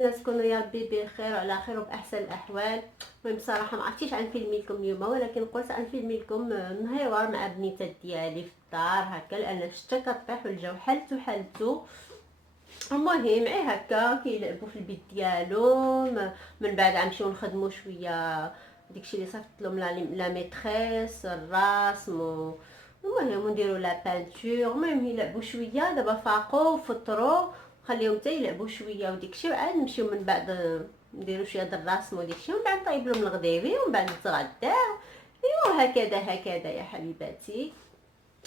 الناس تكونوا يا ربي بخير وعلى خير وباحسن الاحوال. المهم بصراحه ما عرفتيش غنفيلمي لكم اليوم، ولكن قلت غنفيلمي لكم نهار مع بنيتات ديالي في الدار هكا، لان الشتا كطيح والجو حالتو. المهم هكا كيلعبوا في البيت ديالهم. من بعد غنمشيو نخدموا شويه داكشي اللي صيفط لهم لا ميتريس الرسم المهم نديروا لا بانتور. المهم يلعبوا شويه، دابا فاقوا فطروا خليهم حتى يلعبوا شويه وديكشي، وعاد نمشيو من بعد نديروا شويه د الرسم وديكشي، ومن بعد نطيب لهم الغديري ومن بعد نتغداو. ايوا هكذا يا حبيباتي.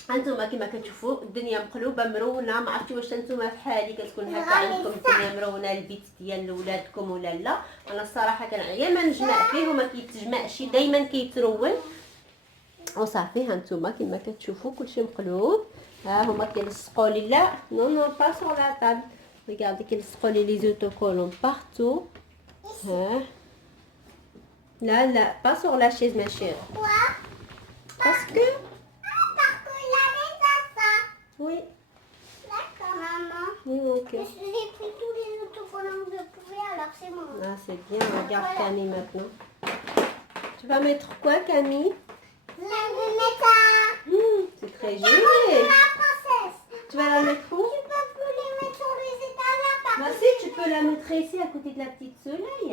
هانتوما كما كتشوفوا الدنيا مقلوبه مرونه. ما عرفتي واش نتوما بحالي كتكون هكا عندكم الدنيا مرونه البيت ديال ولادكم ولا لا. انا الصراحه كنعيا ما نجمع فيه وما كيتجمعش، دائما كيترون وصافي. هانتوما كما كتشوفوا كلشي مقلوب. ها هما كيلصقوا لي لا نو با سور لا طابل، ريغاردي كيلصقوا لي زوتوكولون بارتو. ها لا با سور لا شيز ما شير باسكو oui. D'accord, maman. Oui, ok. J'ai pris tous les autocollants que je pouvais, alors c'est bon. Ah, c'est bien. Regarde Camille maintenant. Tu vas mettre quoi, Camille? Je vais mettre ça. C'est très La joli. princesse. Tu vas la mettre où? Tu peux plus les mettre sur les étagères par Bah si, tu peux la mettre ici à côté de la petite soleil.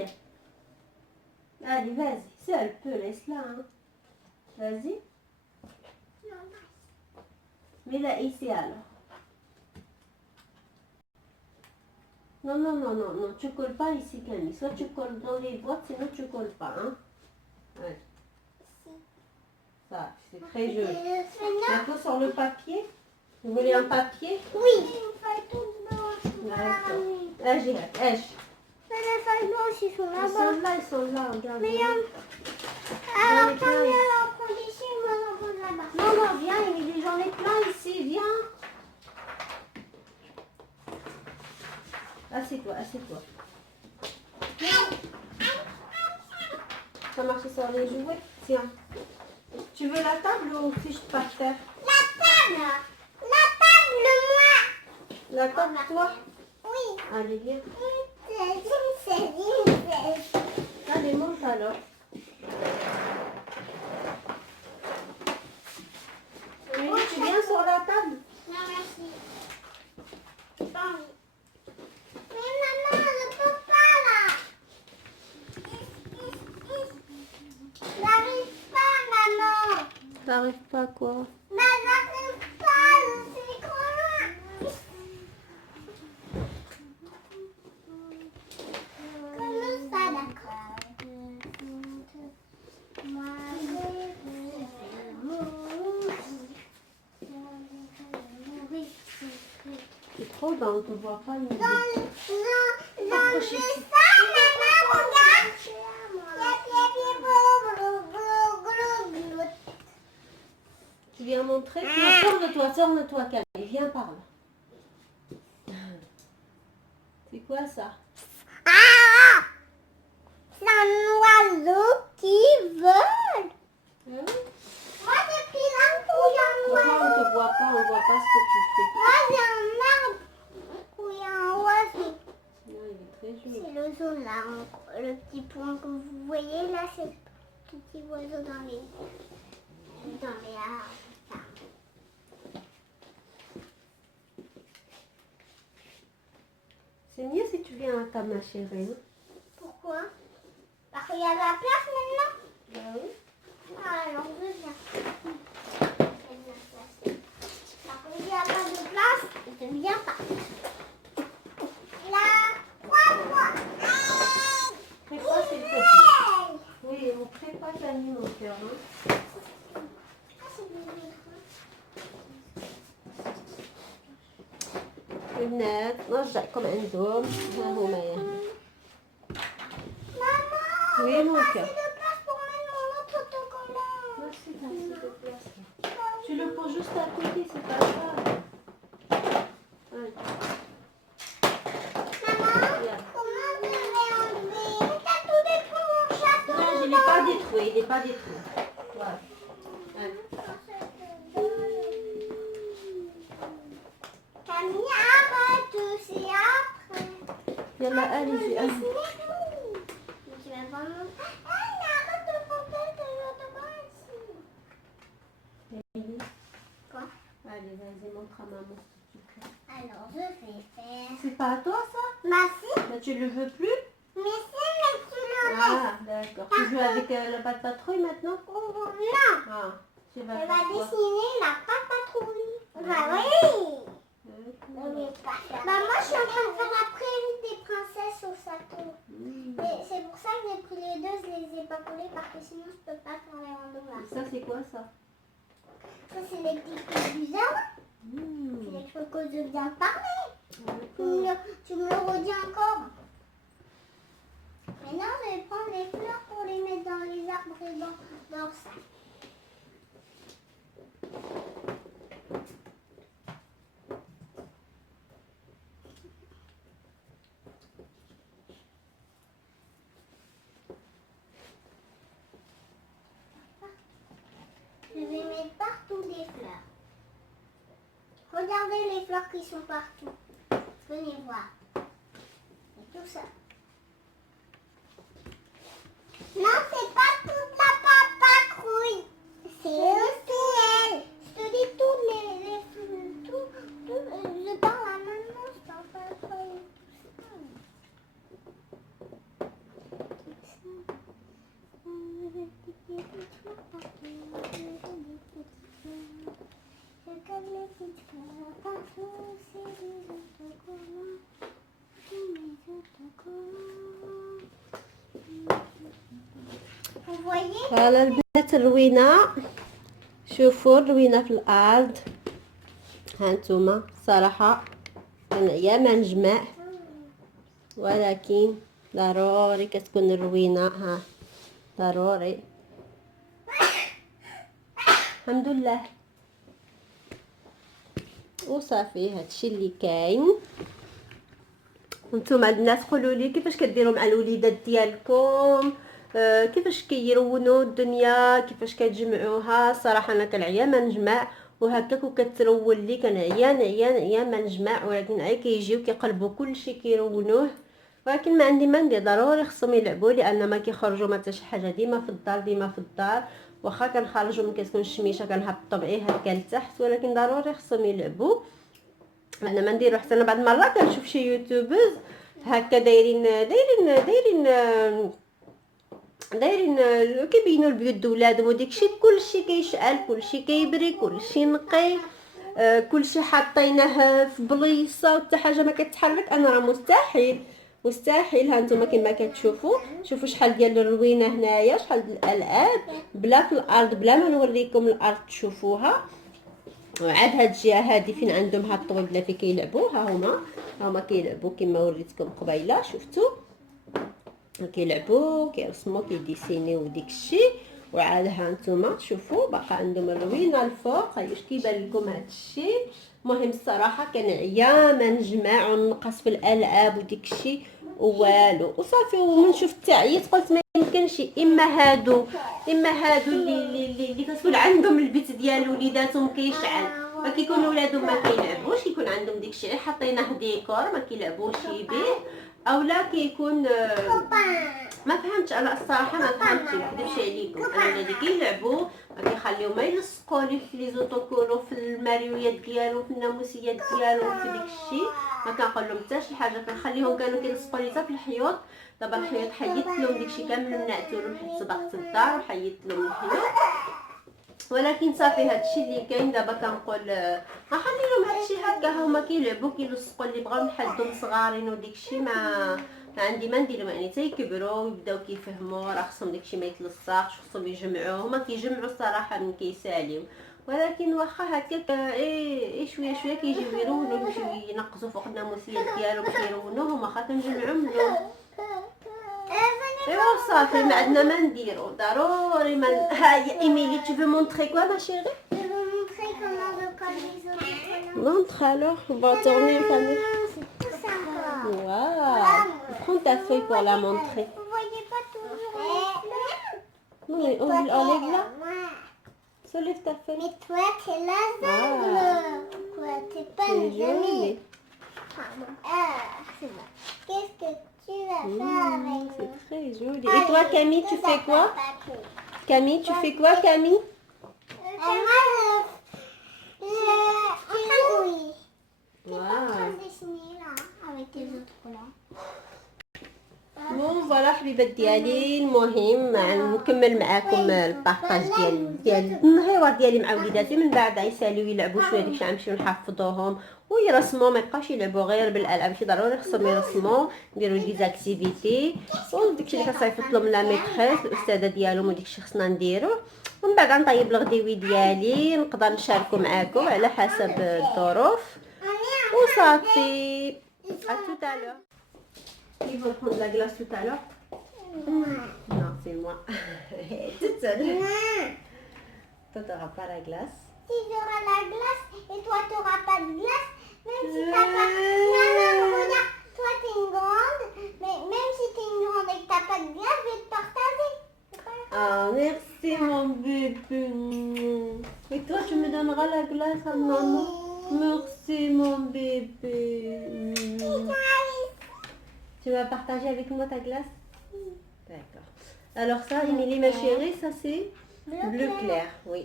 Allez, vas-y. Seule peu, laisse-la. Hein. Vas-y. Non, Mets-la ici alors. Non, tu colles pas ici, Camille. Soit tu colles dans les boîtes, sinon tu colles pas. Hein. Ouais. Ça, c'est très joli. Maintenant sur le papier. Vous voulez un papier? Oui. Une feuille toute blanche. D'accord. Là, j'ai Mais les feuilles blanches, ils sont là-bas. Ils sont là, regarde. Mais alors, quand elle en prend ici, moi j'en prends là-bas. Non, viens, j'en ai plein ici, viens. Assieds-toi. Ça marche sur les jouets? Tiens. Tu veux la table ou fiche par terre? La table, moi. La table, toi? Oui. Allez, viens. Une chaise. Allez, monte alors. Oui, tu viens sur la table? Non, merci. Pas envie. Mais maman, je peux pas là. J'arrive pas, maman. T'arrives pas quoi? Mais j'arrive pas, je suis trop loin. Comme ça, d'accord. C'est trop bas, on te voit pas. Dans le dessin, maman, regarde. Tu viens montrer? Tourne-toi, Camille. Viens par là. C'est quoi ça? Ah! C'est un oiseau qui vole. Hein? Moi, j'ai pris l'arbre où il y a un Pourquoi on oiseau. te voit pas? On voit pas ce que tu fais. Moi, j'ai un arbre où il y a un oiseau. Non, il est très joli. C'est l'oiseau là, le petit point que vous voyez là, c'est le petit oiseau dans les arbres. C'est mieux si tu viens à ta ma chérie. Hein? Pourquoi? Parce qu'il y a de la place maintenant. Bah oui. Ah, alors je viens. Il y a de la place. Parce qu'il n'y a pas de place, je ne viens pas. Là, trois fois. Prépare s'il te plaît. Oui, on prépare Camille, mon cœur. Hein? البنات نرجعكم عندهم. ها هما يا Maman, Oui, mon cœur. de place pour mettre mon autre autocollant. Merci de place. Tu le poses juste à côté, c'est pas grave. Ouais. Maman, Regarde. comment je vais enlever? T'as tout détruit mon château. Non, je l'ai pas détruit, il n'est pas détruit. Voilà. Allez. Camille, arrête, c'est après. Yalla, allez-y. dessiner tout. Mais tu vas pas montrer. Ah, arrête de montrer que l'autographe ici. Quoi? Allez, vas-y, montre à maman si tu peux. Alors, je vais faire. C'est pas à toi ça? Bah si. Bah, tu le veux plus? Mais si, mais tu le restes. Ah, d'accord. Tu joues avec la pâte patrouille maintenant? Oh, non. Ah, tu vas Elle faire va quoi? dessiner la pâte patrouille. Bah oui. D'accord. Bah moi, je suis en train de faire la prairie des princesses au château. Et c'est pour ça que j'ai pris les deux, je les ai pas collés parce que sinon je peux pas faire les randos là. Ça, c'est quoi ça? Ça, c'est les petits trucs du jardin. C'est les trucs que je viens de parler. Tu me le redis encore. Maintenant, je vais prendre les fleurs pour les mettre dans les arbres et dans ça. Je vais mettre partout des fleurs. Regardez les fleurs qui sont partout. Venez voir. Et tout ça. Non, c'est pas toute la pâte patrouille. C'est aussi elle. Je te dis toutes je parle à maman, je parle pas à toi et vous voyez? هلا البنات الروينة. شوفوا الروينة في الأرض. هانتوما صراحة أنا ما نجمع، ولكن ضروري كتكون الروينة. ها ضروري. الحمد لله. وصافي هادشي اللي كاين. نتوما الناس قولوا لي كيفاش كديروا مع الوليدات ديالكم، كيفاش كيرونوا الدنيا، كيفاش كتجمعوها. صراحه انا كنعيا ما نجمع، وهكاك وكترول لي كنعيا ما نجمع، ولكن عي كيجيو كيقلبوا كلشي كيرونوه. ولكن ما عندي ما ندير، ضروري خصهم يلعبوا لان ما كيخرجوا ما حتى شي حاجه، ديما في الدار واخا كنخرجوا من كتكون الشميشه كنهبطوا معيه هكا لتحت، ولكن ضروري خصهم يلعبوا. انا ما نديرو. حتى انا بعض المرات كنشوف شي يوتيوبرز هكا دايرين كيبينوا البيوت د ولادهم وداكشي، كلشي كيشعل، كلشي كيبري، كلشي نقي، كلشي حاطينه في بليصه وحتى حاجه ما كتحرك. انا راه مستحيل. ها نتوما كما كتشوفوا، شوفوا شحال ديال الروينه هنايا، شحال ديال الالعاب بلا في الارض، بلا ما نوريكم الارض تشوفوها. وعاد هاد الجهه هادي فين عندهم هاد الطويبله فين كيلعبوا. ها هما كيلعبوا كما وريتكم قبيله، شفتوا كيلعبوا كيرسموا كيديسينيو وديكشي. وعاد ها نتوما شوفوا باقا عندهم الروينه الفوق. هاي واش كيبان لكم هادشي. المهم الصراحه كنعيا ما نجمع ونقص في الالعاب وديكشي والو وصافي. ومن شفت تعييت قلت ما يمكنش، اما هادو اللي كتكون عندهم البيت ديال وليداتهم كيشعل، ما كيكونوا ولادهم ما كيلعبوش، كيكون عندهم داكشي غير حاطينه ديكور ما كيلعبوش به، اولا كيكون ما فهمتش. انا الصراحه ما فهمتش، ما نكذبش عليكم. انا ولادي كيلعبوا ما كيخليهم ما يلصقوا لي في لي زوتوكولو في الماريويات ديالهم في الناموسيات ديالهم في داكشي، ما كنقول لهم حتى شي حاجه. كنخليهم كانوا كيلصقوا لي حتى في الحيوط. دابا الحيوط حيدت لهم داكشي كامل، منعتو لهم حيت سبقت الدار وحيدت لهم الحيوط. ولكن صافي هادشي اللي كاين دابا. كنقول غنخلي لهم هادشي هكا، هما كيلعبوا كيلصقوا اللي بغاو نحدهم صغارين وداكشي. ما عندي ما ندير، يعني حتى يكبروا ويبداو كيفهموا راه خصهم داكشي ما يتلصقش، خصهم يجمعوه. هما كيجمعوا الصراحه من كيساليو، ولكن واخا هكاك شويه كيجيو يرونوا، يمشيو ينقصوا فوق الناموسيات ديالهم كيرونوهم، واخا كنجمعوا منهم. ايوا صافي ما عندنا ما نديرو، ضروري ما ها ايميلي. tu veux montrer quoi ma chérie? Je vais vous montrer comment je colle les autres. Montre alors, on va tourner une caméra. C'est tout sympa. Waouh, prends ta feuille pour la montrer. Vous voyez pas toujours les fleurs? Non mais enlève là, Ouais. soulève ta feuille. Mais toi, t'es la jungle. Quoi, t'es pas C'est une joli. Pardon. Ah, c'est bon. Qu'est-ce que Tu vas faire avec C'est nous. très joli. Et toi, Camille, tu fais quoi? Camille, tu fais quoi, Camille? Moi, oui. Tu es en train de dessiner là, avec tes autres couleurs. بون فوالا حبيبات ديالي، المهم نكمل معاكم البارطاج ديال النهار ديالي مع وليداتي. من بعد يساليو يلعبوا شويه ديك الساعه نمشيو نحفظوهم ويرسموا، ما يبقاوش يلعبوا غير بالالعاب، ماشي ضروري خصهم يرسموا، نديروا دي زاكتيفيتي. وداكشي اللي كنصيفط لهم لا ميتريس الاستاذه ديالهم، وداكشي خصنا نديروه. ومن بعد نطيب الغديوي ديالي، نقدر نشاركو معاكم على حسب الظروف وصافي. À tout à l'heure. Ils vont prendre la glace tout à l'heure? Non, c'est moi. Toute seule. Toi, t'auras pas la glace. Si j'aurai la glace et toi, tu n'auras pas de glace, même si t'as pas... Non, regarde, toi, t'es une grande, mais même si t'es une grande et que t'as pas de glace, je vais te partager. Ah, merci mon bébé. Et toi, tu me donneras la glace à maman? Merci mon bébé. Tu vas partager avec moi ta glace? D'accord. Alors ça, Émilie, ma chérie, ça c'est bleu clair, oui.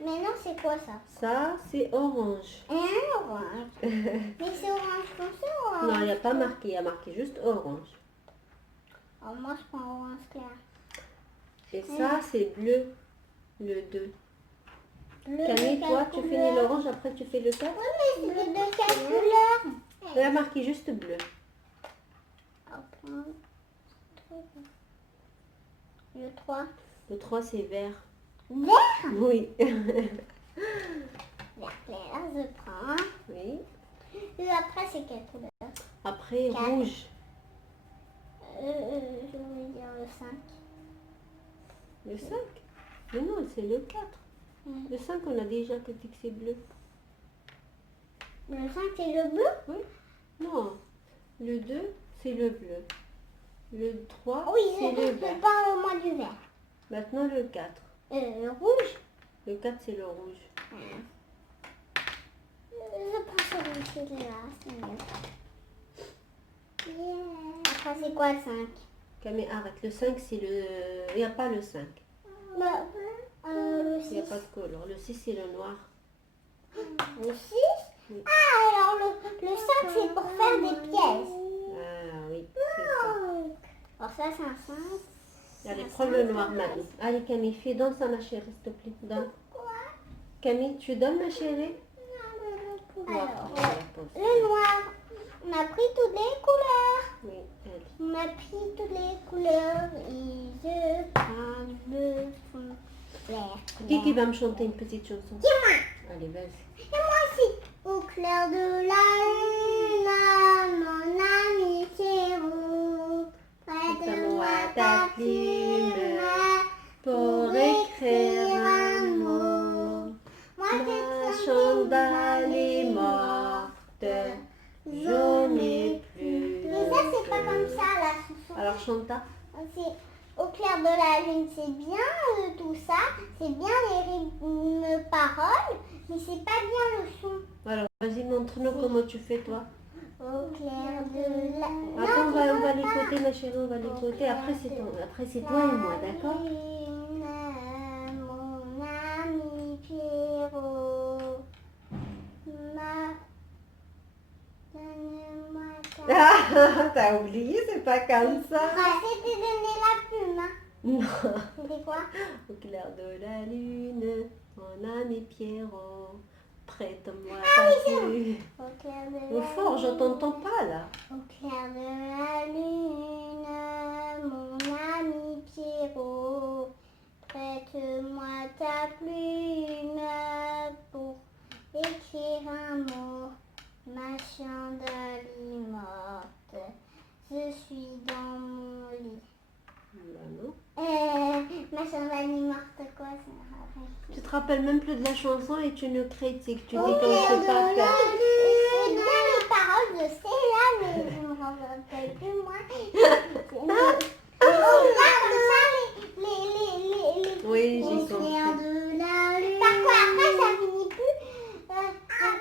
Mais non, c'est quoi ça? Ça, c'est orange. Un orange. Mais c'est orange foncé ou orange? Non, il n'y a pas marqué, il y a marqué juste orange. Oh, moi, je prends orange clair. Et ça, c'est bleu, le 2. Bleu Camille, de toi, quelle tu couleur? finis l'orange, après tu fais le 4? Oui, mais c'est de quelle couleur? Il y a marqué juste bleu. Le 3. Le 3, c'est vert. Vert? Oui. Vert clair, je prends. Oui. Et après, c'est quelle couleur? Après, 4. rouge. Je vais dire le 5. Le 5? Mais non, c'est le 4. Le 5, on a déjà dit que c'est bleu. Le 5, c'est le bleu? Oui. Non. Le 2, c'est le bleu. Le 3, Oui, c'est le je vert. parle moi du vert. Maintenant, le 4. Le rouge? Le 4, c'est le rouge. Je prends celui-là, c'est mieux. Yeah. Après, c'est quoi le 5? Camille, arrête. Le 5, c'est le... Il n'y a pas le 5. Le Il 6. n'y a pas de couleur. Le 6, c'est le noir. Le 6? Oui. Ah, alors le 5, c'est pour faire des pièces. Ah oui, c'est ça. Alors ça, c'est un 5. Allez, prends le noir maintenant. Allez, Camille, fais danse à ma chérie, s'il te plaît. Donne. Camille, tu donnes, ma chérie? Alors, Voilà. le noir, on a pris toutes les couleurs. Oui, allez. On a pris toutes les couleurs et je prends le fond vert. Qui va me chanter une petite chanson? C'est moi. Allez, vas-y. Et moi aussi. Au clair de la lune, mon ami Pierrot, prête-moi ta plume pour écrire un mot. Ma chandelle est morte, je n'ai plus. Mais ça, c'est pas comme ça la chanson. Alors chante ça. C'est au clair de la lune, c'est bien tout ça, c'est bien les rythmes paroles, mais c'est pas bien le son. Alors, vas-y, montre-nous comment tu fais, toi. Au clair de la... Attends, on va l'écouter, ma chérie, on va l'écouter. Après, c'est toi et moi, d'accord? Lune, mon ami Pierrot, donne-moi ta... Ah, t'as oublié, c'est pas comme ça. Ah, c'était donner la plume, hein. Non. C'était quoi? Au clair de la lune, mon ami Pierrot, prête-moi Ah ta oui, c'est plume. Au clair de Au la fort, je t'entends pas là. Au clair de la lune, mon ami Pierrot, prête-moi ta plume pour écrire un mot. Ma chandelle est morte, je suis dans mon lit. Bah non. Ma chandelle est morte, quoi, ça? Tu te rappelles même plus de la chanson et tu nous critiques. Tu dis Au qu'on clair sait de pas la faire. lune. C'est bien les paroles, je sais là, mais je me rappelle plus moi. Regarde ça, les Oui, j'ai au clair compris. de la lune. Parfois après ça finit plus.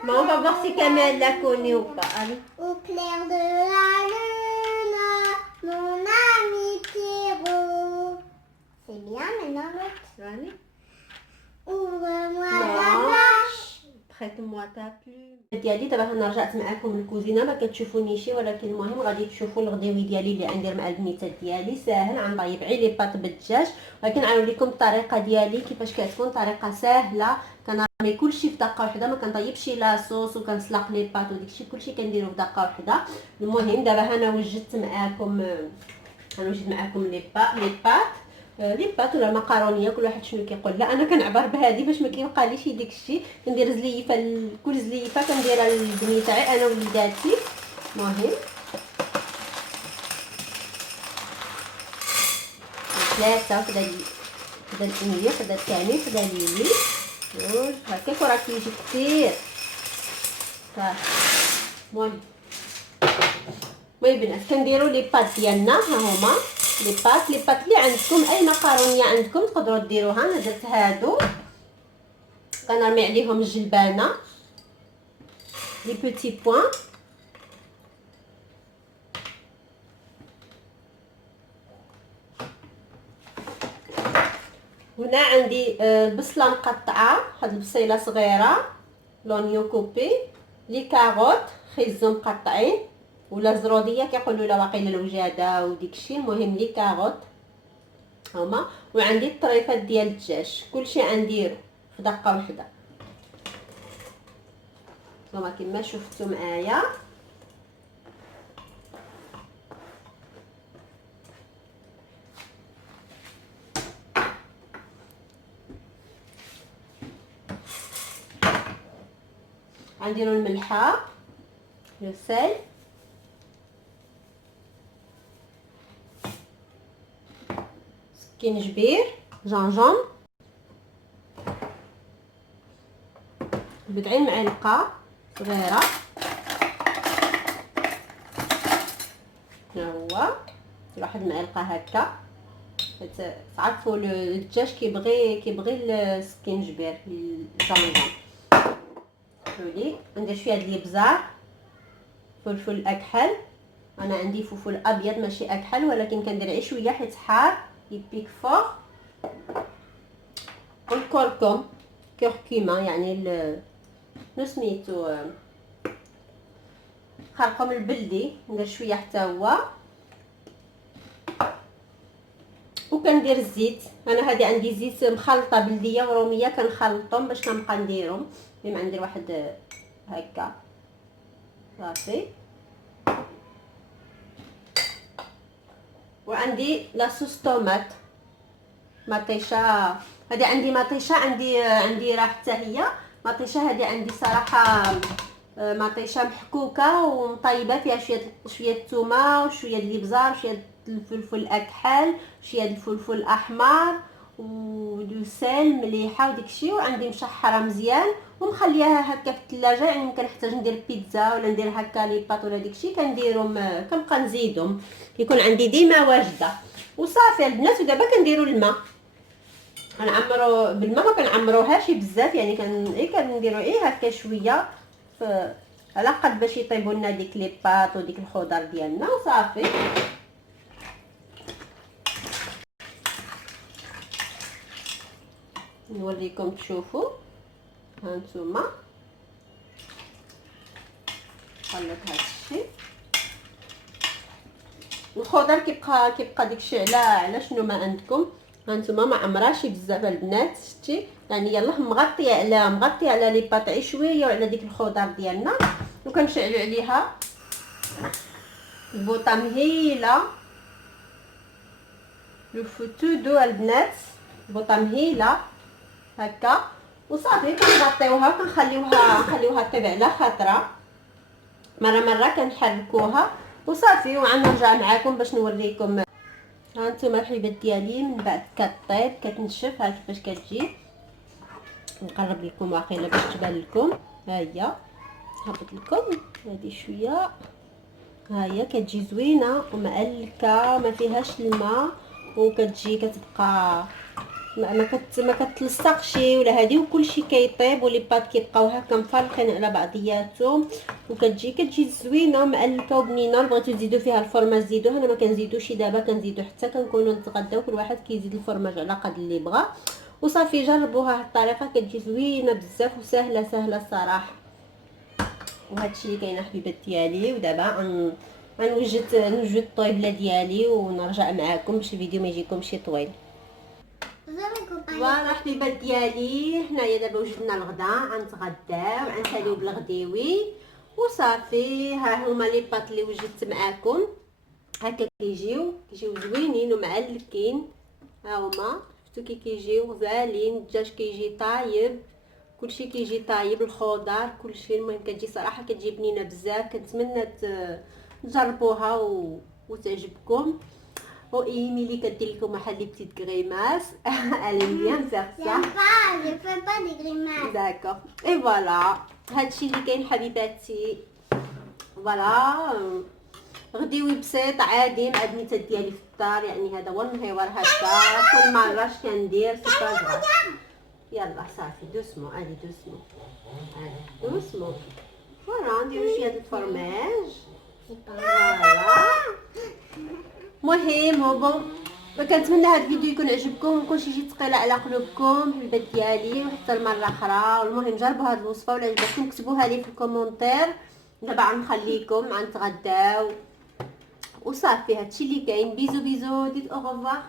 Bon, on va voir si Camille elle la connaît ou pas. Allez. Au clair de la lune, ثواني. moi la vache. بخيت موا تابلو ديالي. دابا انا رجعت معكم للكوزينه، ما كتشوفونيش ولكن المهم غادي تشوفوا الغديوي ديالي اللي غندير مع البنيتات ديالي. ساهل، غنطيب غير لي باط بالدجاج، ولكن غنوريكم الطريقه ديالي كيفاش كتكون طريقه ساهله. كنرمي كلشي في دقه واحده، ما كنطيبش لا صوص وكنسلق لي باط وداكشي كلشي كنديرو في دقه واحده. المهم دابا انا وجدت معكم لي بات ولا مقارونيه، كل واحد شنو كيقول. لا انا كنعبر بهذه باش ما كيبقاليش داكشي. كندير زليفه، كل زليفه كنديرها للبني تاعي انا وليداتي. المهم ثلاثه خدا الاميه، خدا الثاني، خدا ليلي، جوج هكاك، وراه كيجي كثير صافي. المهم البنات كنديروا لي بات ديالنا، ها هما لي بات اللي عندكم، اي مقارونيه عندكم تقدروا ديروها. انا درت هادو كنرمي عليهم الجلبانه لي بوتي بوين. هنا عندي البصله مقطعه، هاد البصيله صغيره، لونيو كوبي، لي كاروت خيزو مقطعين، ولا زروديه كيقولوا لها واقيلا الوجاده وديكشي. المهم لي كاروت هما، وعندي الطريفات ديال الدجاج. كلشي غنديرو في دقه واحده نتوما كما شفتوا معايا. غنديروا الملحه، لو سيل، سكينجبير، جانجون، بدعين معلقه صغيره، ها هو واحد المعلقه هكا. تعرفوا الدجاج كيبغي السكينجبير، الجانجون. شوفوا ندير شويه د الابزار، فلفل اكحل. انا عندي فلفل ابيض ماشي اكحل، ولكن كندير غير شويه حيت حار يبيك فور. والكركم كركيمه يعني شنو سميتو، خرقوم البلدي، ندير شويه حتى هو. وكندير الزيت. انا هذه عندي زيت مخلطه بلديه وروميه، كنخلطهم باش كنبقى نديرهم. المهم ندير واحد هكا صافي. وعندي لاصوص طوماط مطيشه، هذه عندي مطيشه، عندي راه حتى هي مطيشه. هذه عندي صراحه مطيشه محكوكه ومطيبه، فيها شويه الثومه وشويه د الابزار وشويه الفلفل الاكحل وشويه الفلفل الاحمر ودوسال مليحه وداكشي. وعندي مشحره مزيان ومخليها هكا في الثلاجه، يعني ممكن نحتاج ندير بيتزا ولا ندير هكا لي باط ولا داكشي كنديرهم، كنبقى نزيدهم، كيكون عندي ديما واجده. وصافي البنات. ودابا كنديروا الماء، كنعمروا بالماء، ما كنعمروهاش بزاف، يعني كنديروا هكا شويه على قد باش يطيبوا لنا ديك لي باط وديك الخضر ديالنا وصافي. نوريكم تشوفوا. ها نتوما خلط هادشي. الخضر كيبقى داكشي على شنو ما عندكم. ها نتوما ما عمراش بزاف البنات، شتي يعني يلاه مغطيه على لي باط شويه وعلى ديك الخضر ديالنا. وكنشعلوا عليها البوطه مهيله، لو فوتو دو البنات، البوطه مهيله هكا وصافي. كنغطيوها وكنخليوها طيب على خاطره، مره كنحركوها وصافي. وغنرجع معكم باش نوريكم. ها نتوما الحليبات ديالي من بعد كطيب كتنشف، ها كيفاش كتجي. نقرب لكم واقيلا باش تبان لكم. ها هي هبط لكم هذه شويه، ها هي كتجي زوينه ومعلكه ما فيهاش الماء، وكتجي كتبقى ما كتلصقش ولا هذه، وكلشي كيطيب ولي بات كيبقاو هكا مفرقين على بعضياتهم، كتجي زوينه ومعلكه وبنينه. بغيتو تزيدوا فيها الفرماج زيدوه، انا ما كنزيدوش دابا، كنزيدو حتى كنكونوا نتغداو، كل واحد كيزيد الفرماج على قد اللي بغا. وصافي جربوها هاد الطريقه كتجي زوينه بزاف وسهله سهله الصراحه. وهادشي اللي كاين حبيبات ديالي. ودابا غنوجد الطويبله ديالي ونرجع معاكم باش الفيديو ما يجيكمش طويل. فوالا حبيبات ديالي، حنايا دابا وجدنا الغدا، غنتغداو، غنساليو بالغديوي وصافي. ها هما لي بات اللي وجدت معاكم، هكا كيجيو زوينين ومعلكين. ها هما شفتو كيجيو غزالين، الدجاج كيجي طايب، كلشي كيجي طايب، الخضر كلشي. المهم كتجي صراحه كتجي بنينه بزاف. كنتمنى تجربوها وتعجبكم. و ايميلي كدير لكم واحد لي بتيت غريماس. elle aime bien faire ça. Je fais pas des grimaces. D'accord. Et voilà. هادشي اللي كاين حبيباتي. فوالا غديوي بسيط عادي مع بنيتات ديالي في الدار. يعني هذا هو النهيوار هكا كل مره اش كندير سي با غراف. يلا صافي دوسمون، الي دوسمون، الي دوسمون. فوالا نديرو شويه د الفرماج. فوالا مهم بون. كنتمنى هذا الفيديو يكون عجبكم، ميكونش يجي ثقيل على قلوبكم حبيبات ديالي. وحتى المره اخرى. والمهم جربوا هذه الوصفه ولا عجبتكم كتبوها لي في الكومونتير. دابا غنخليكم غنتغداو وصافي. هادشي اللي كاين. بيزو بيزو. ديت او ريفوار.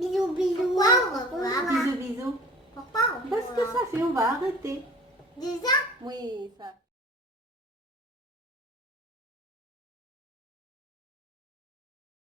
Bisous, bisous. بيزو بيزو. Pourquoi? بس que صافي on va arrêter. Déjà? Oui, ça.